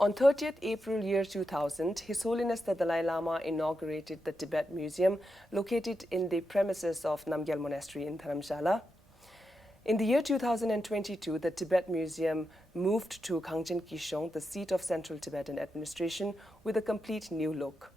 On 30th April year 2000, His Holiness the Dalai Lama inaugurated the Tibet Museum located in the premises of Namgyal Monastery in Dharamshala. In the year 2022, the Tibet Museum moved to Gangchen Kyishong, the seat of Central Tibetan administration, with a complete new look.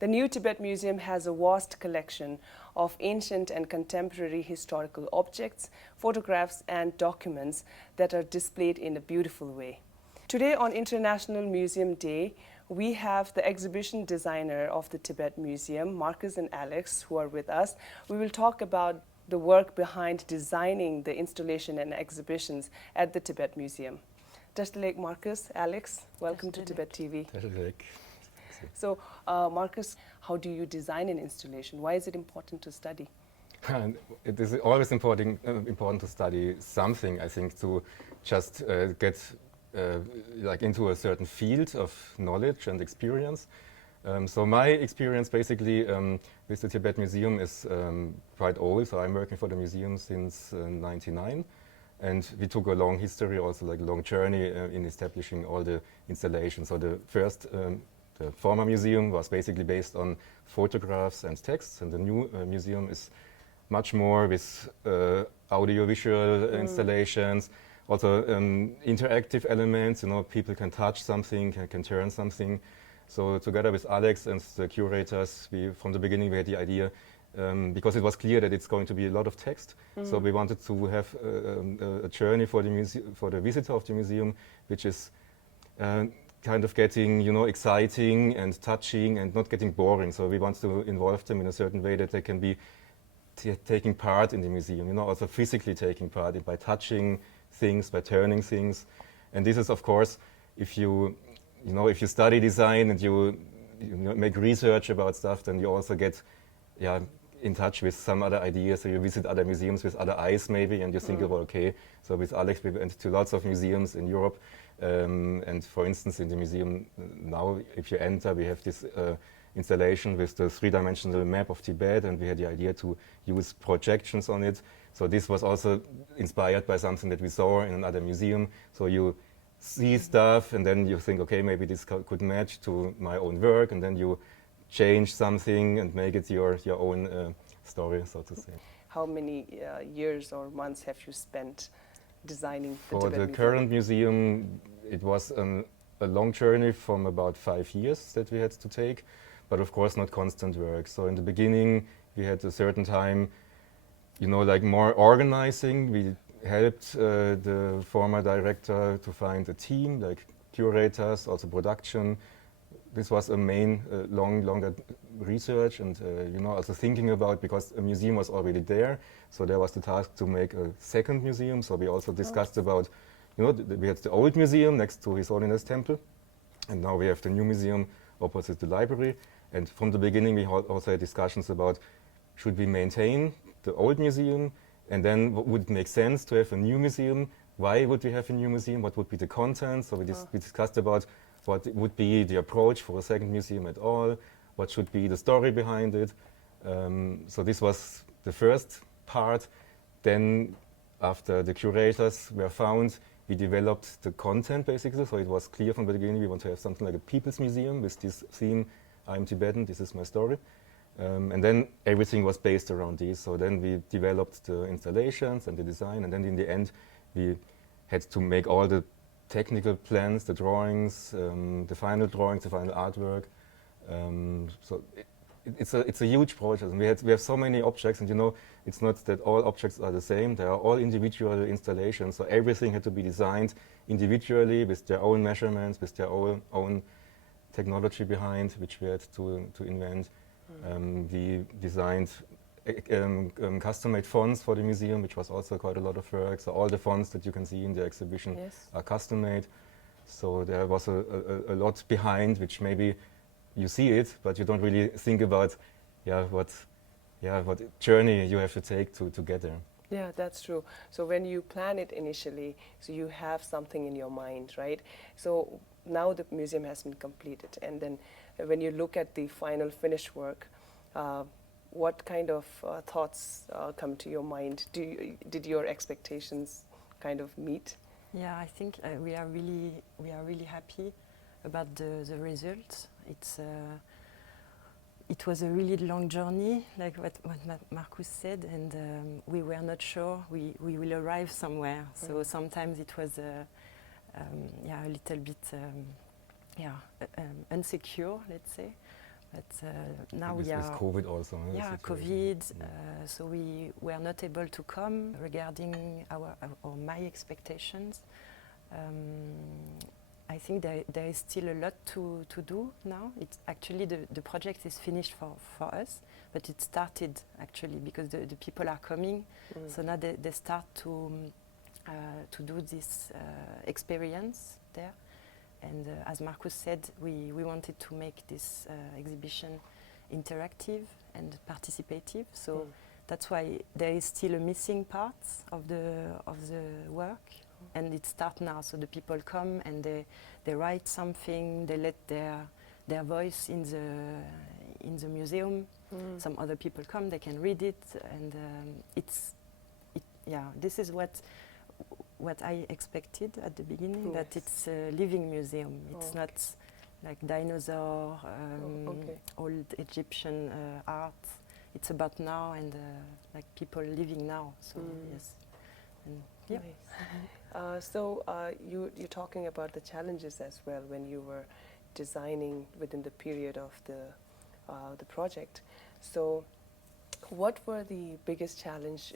The new Tibet Museum has a vast collection of ancient and contemporary historical objects, photographs and documents that are displayed in a beautiful way. Today on International Museum Day, we have the exhibition designer of the Tibet Museum, Markus and Alex, who are with us. We will talk about the work behind designing the installation and exhibitions at the Tibet Museum. Tastelek, Markus, Alex, welcome to Tibet TV. So, Markus, how do you design an installation? Why is it important to study? It is always important to study something, I think, to just get like into a certain field of knowledge and experience. So my experience basically with the Tibet Museum is quite old. So I'm working for the museum since '99, and we took a long history, also like a long journey in establishing all the installations. So the first, the former museum was basically based on photographs and texts, and the new museum is much more with audiovisual installations, also interactive elements. You know, people can touch something, can turn something. So together with Alex and the curators, from the beginning we had the idea, because it was clear that it's going to be a lot of text. So we wanted to have a journey for the visitor of the museum, which is kind of getting, you know, exciting and touching and not getting boring. So we want to involve them in a certain way that they can be taking part in the museum, you know, also physically taking part by touching things, by turning things. And this is, of course, if you study design and you make research about stuff, then you also get in touch with some other ideas. So you visit other museums with other eyes maybe, and you think about, okay, so with Alex we went to lots of museums in Europe. And for instance, in the museum now, if you enter, we have this installation with the three-dimensional map of Tibet, and we had the idea to use projections on it. So this was also inspired by something that we saw in another museum. So you see stuff, and then you think, okay, maybe this could match to my own work, and then you change something and make it your own story, so to say. How many years or months have you spent designing the For Tibet the Museum? current museum, it was a long journey from about 5 years that we had to take, but of course not constant work. So in the beginning, we had a certain time, you know, like more organizing. We helped the former director to find a team, like curators, also production. This was a main longer research and, you know, also thinking about, because a museum was already there, so there was the task to make a second museum. So we also discussed about, you know, we had the old museum next to His Holiness Temple, and now we have the new museum opposite the library. And from the beginning, we also had discussions about, should we maintain the old museum, and then would it make sense to have a new museum? Why would we have a new museum? What would be the content? So we discussed about what would be the approach for a second museum at all, what should be the story behind it. So this was the first part. Then after the curators were found, we developed the content basically. So it was clear from the beginning we want to have something like a people's museum with this theme, I'm Tibetan, this is my story. And then everything was based around this. So then we developed the installations and the design, and then in the end we had to make all the technical plans, the drawings, the final drawings, the final artwork. So it's a huge project, and we have so many objects, and you know, it's not that all objects are the same. They are all individual installations, so everything had to be designed individually with their own measurements, with their own technology behind, which we had to invent. We designed custom-made fonts for the museum, which was also quite a lot of work. So all the fonts that you can see in the exhibition are custom-made. So there was a lot behind, which maybe you see it, but you don't really think about what journey you have to take to get there. Yeah, that's true. So when you plan it initially, so you have something in your mind, right? So now the museum has been completed, and then when you look at the final finished work, what kind of thoughts come to your mind? Did your expectations kind of meet? Yeah, I think we are really happy about the results. It was a really long journey, like what Markus said, and we were not sure we will arrive somewhere. So sometimes it was a little bit insecure, let's say. But now we are... With COVID also. Yeah, COVID. So we were not able to come regarding my expectations. I think there is still a lot to do now. It's actually the project is finished for us, but it started actually because the people are coming. So now they start to do this experience there. And as Markus said, we wanted to make this exhibition interactive and participative. So that's why there is still a missing part of the work. And it starts now, so the people come and they write something, they let their voice in the museum. Some other people come, they can read it, and this is what I expected at the beginning, that it's a living museum. It's not like dinosaur, old Egyptian art. It's about now and like people living now. So yes, and, yeah. Nice. You're talking about the challenges as well when you were designing within the period of the project. So, what were the biggest challenge?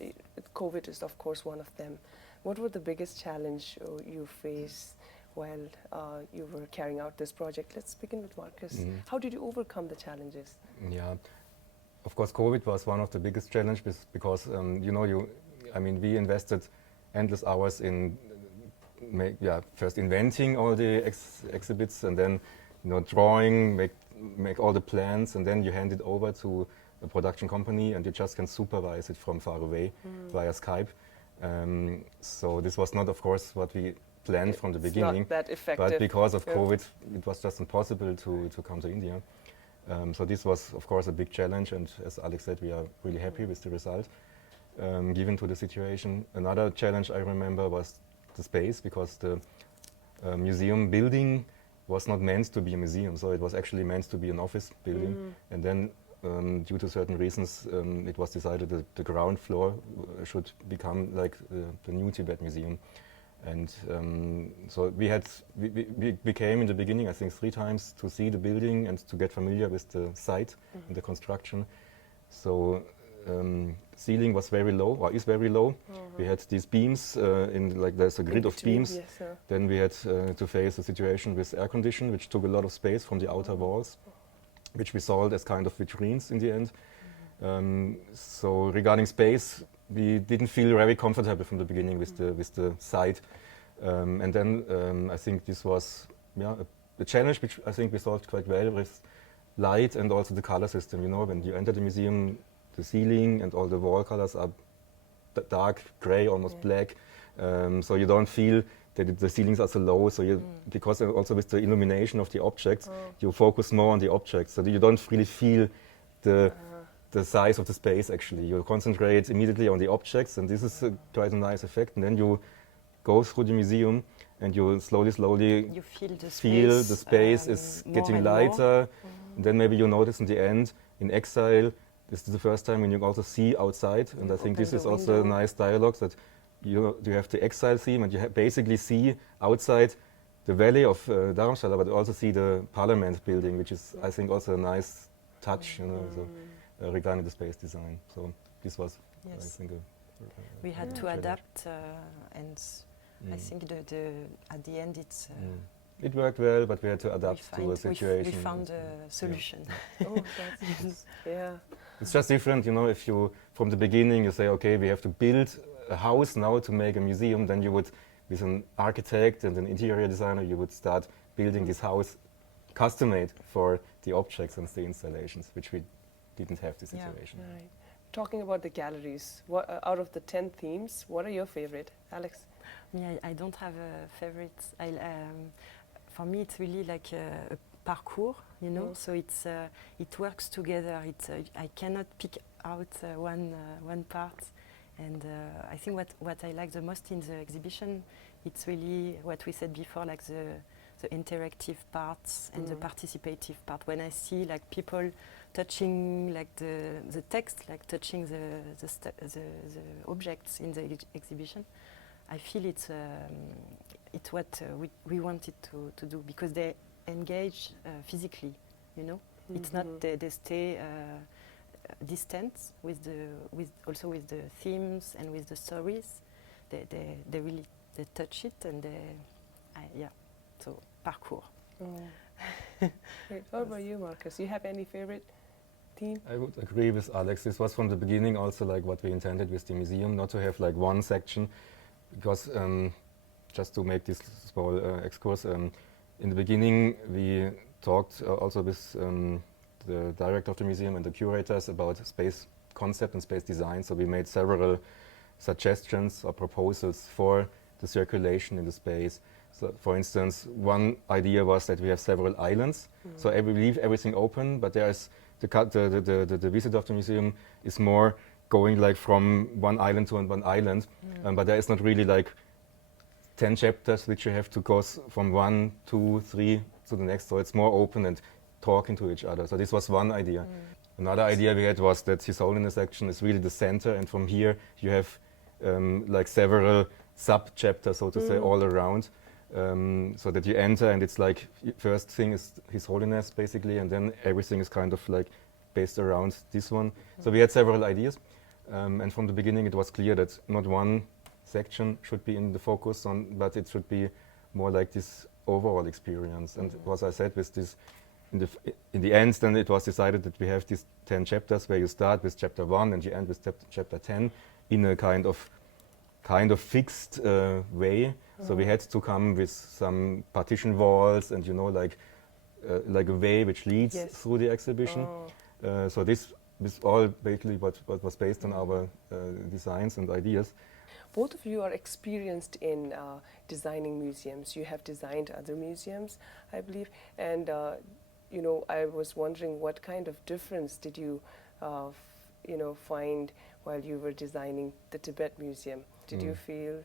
COVID is of course one of them. What were the biggest challenge you faced while you were carrying out this project? Let's begin with Markus. How did you overcome the challenges? Yeah, of course, COVID was one of the biggest challenges because we invested endless hours in first inventing all the exhibits and then drawing, make all the plans, and then you hand it over to a production company and you just can supervise it from far away via Skype. So this was not, of course, what we planned from the beginning. Not that effective. But because of COVID, it was just impossible to come to India. So this was, of course, a big challenge, and as Alex said, we are really happy with the result given to the situation. Another challenge I remember was the space, because the museum building was not meant to be a museum, so it was actually meant to be an office building. And then due to certain reasons, it was decided that the ground floor should become like the new Tibet Museum. And so we came in the beginning, I think 3 times, to see the building and to get familiar with the site and the construction. So ceiling was very low, or is very low. We had these beams, there's a grid of beams. Yes, then we had to face a situation with air condition, which took a lot of space from the outer walls, which we sold as kind of vitrines in the end. So regarding space, we didn't feel very comfortable from the beginning with the site. And then I think this was a challenge which I think we solved quite well with light and also the color system. When you enter the museum, the ceiling and all the wall colors are dark gray, almost black. So you don't feel that the ceilings are so low. So because also with the illumination of the objects, you focus more on the objects. So you don't really feel the size of the space, actually. You concentrate immediately on the objects, and this is quite a nice effect. And then you go through the museum and you slowly you feel the space is getting lighter. And then maybe you notice in the end, in exile, this is the first time when you also see outside. And I think this is also a nice dialogue, that you have the exile theme and you basically see outside the valley of Dharamshala, but also see the parliament building, which is, I think, also a nice touch, regarding the space design. So this was, I think, we had to adapt, and I think at the end it's... it worked well, but we had to adapt to a situation. We found a solution. Oh, that's nice. Yeah. It's just different, if you, from the beginning, you say, okay, we have to build a house now to make a museum, then you would, with an architect and an interior designer, you would start building this house custom-made for the objects and the installations, which we didn't have this situation. Right. Talking about the galleries, what out of the 10 themes, what are your favorite, Alex? Yeah, I don't have a favorite. For me, it's really like a parcours, So it works together. I cannot pick out one part. And I think what I like the most in the exhibition, it's really what we said before, like the interactive parts and the participative part. When I see like people touching like the text, like touching the objects in the exhibition, I feel it's what we wanted to do, because they engage physically, you know. It's not they stay distant with also with the themes and with the stories. They really touch it, and so parcours. Great. What about you, Markus? You have any favorite theme? I would agree with Alex. This was from the beginning also like what we intended with the museum, not to have like one section, because just to make this small excursus, in the beginning we talked also with the director of the museum and the curators about space concept and space design. So we made several suggestions or proposals for the circulation in the space. So, for instance, one idea was that we have several islands. So we leave everything open, but there's the visit of the museum is more going like from one island to one island, but there is not really like 10 chapters which you have to go from 1, 2, 3 to the next. So it's more open and talking to each other. So this was one idea. Another idea we had was that His Holiness section is really the center, and from here you have like several sub-chapters, so to say, all around, so that you enter and it's like first thing is His Holiness basically, and then everything is kind of like based around this one. So we had several ideas, and from the beginning it was clear that not one section should be in the focus but it should be more like this overall experience. And as I said, with this in the end, then it was decided that we have these 10 chapters where you start with chapter 1 and you end with chapter 10 in a kind of fixed way. So we had to come with some partition walls and, you know, like a way which leads through the exhibition. So this was all basically what was based on our designs and ideas. Both of you are experienced in designing museums. You have designed other museums, I believe, and you know, I was wondering what kind of difference did you, find while you were designing the Tibet Museum? Did you feel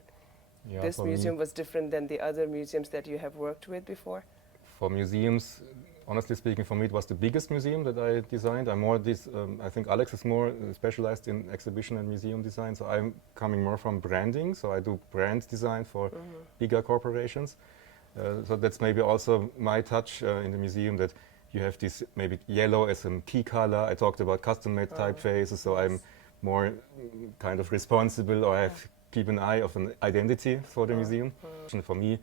this museum was different than the other museums that you have worked with before? For museums, honestly speaking, for me it was the biggest museum that I designed. I'm more I think Alex is more specialized in exhibition and museum design, so I'm coming more from branding, so I do brand design for bigger corporations. So that's maybe also my touch in the museum, that you have this maybe yellow as a key color. I talked about custom-made typefaces, so I'm more kind of responsible, or I have keep an eye of an identity for the museum. And for me,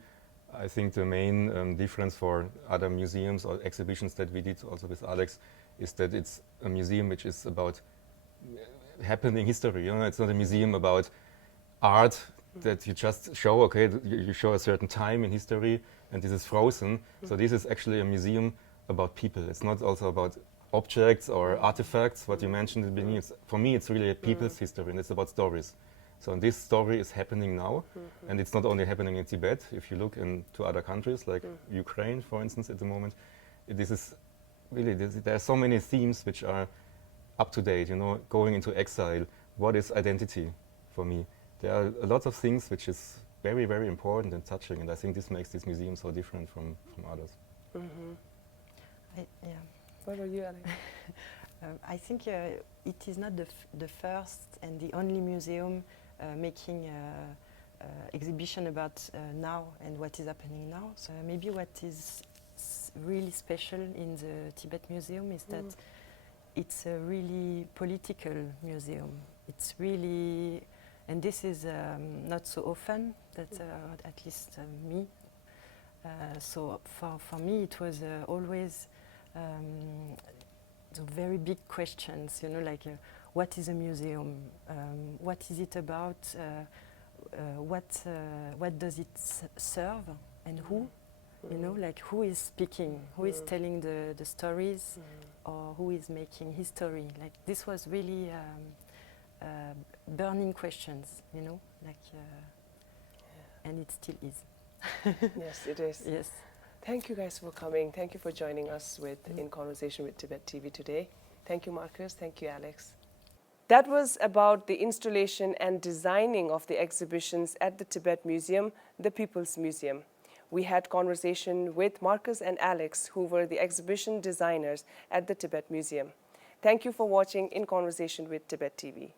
I think the main difference for other museums or exhibitions that we did also with Alex is that it's a museum which is about happening history. You know, it's not a museum about art that you just show. Okay, you show a certain time in history, and this is frozen. So this is actually a museum about people. It's not also about objects or artifacts. What you mentioned at the beginning. For me, it's really a people's history, and it's about stories. So this story is happening now, and it's not only happening in Tibet. If you look into other countries, like Ukraine, for instance, at the moment, this is really, there are so many themes which are up to date, you know, going into exile. What is identity for me? There are a lot of things which is very, very important and touching, and I think this makes this museum so different from others. What about you, Alex? I think it is not the first and the only museum making exhibition about now and what is happening now. So maybe what is really special in the Tibet Museum is that it's a really political museum. It's really, and this is not so often, that at least me. So for me it was always the very big questions, you know, like what is a museum? What is it about? What does it serve? And who? You know, like who is speaking? Who is telling the stories? Or who is making history? Like this was really burning questions, you know, like, and it still is. Yes, it is. Yes. Thank you guys for coming. Thank you for joining us in Conversation with Tibet TV today. Thank you, Markus. Thank you, Alex. That was about the installation and designing of the exhibitions at the Tibet Museum, the People's Museum. We had conversation with Markus and Alex, who were the exhibition designers at the Tibet Museum. Thank you for watching In Conversation with Tibet TV.